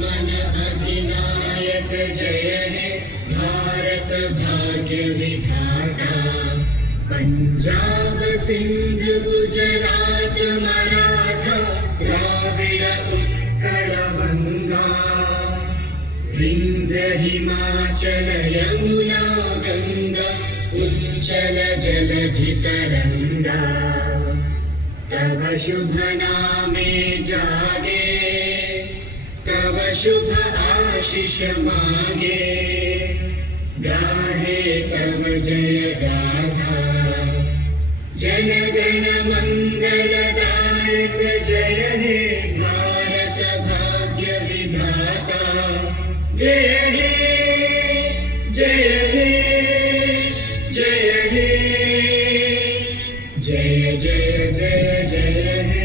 मन अधिनायक जय हे भारत भाग्य विधाता। पंजाब सिंध गुजरात मराठा द्राविड उत्कल बंगा। विंध्य हिमाचल यमुना गंगा उच्चल जलधि तरंगा। तव शुभ नामे जागे तव शुभ आशीष मांगे। गाहे तव जय गाथा जन गण मंगलदायक जय हे भारत भाग्य विधाता। जय हे जय हे जय हे जय जय जय जय हे।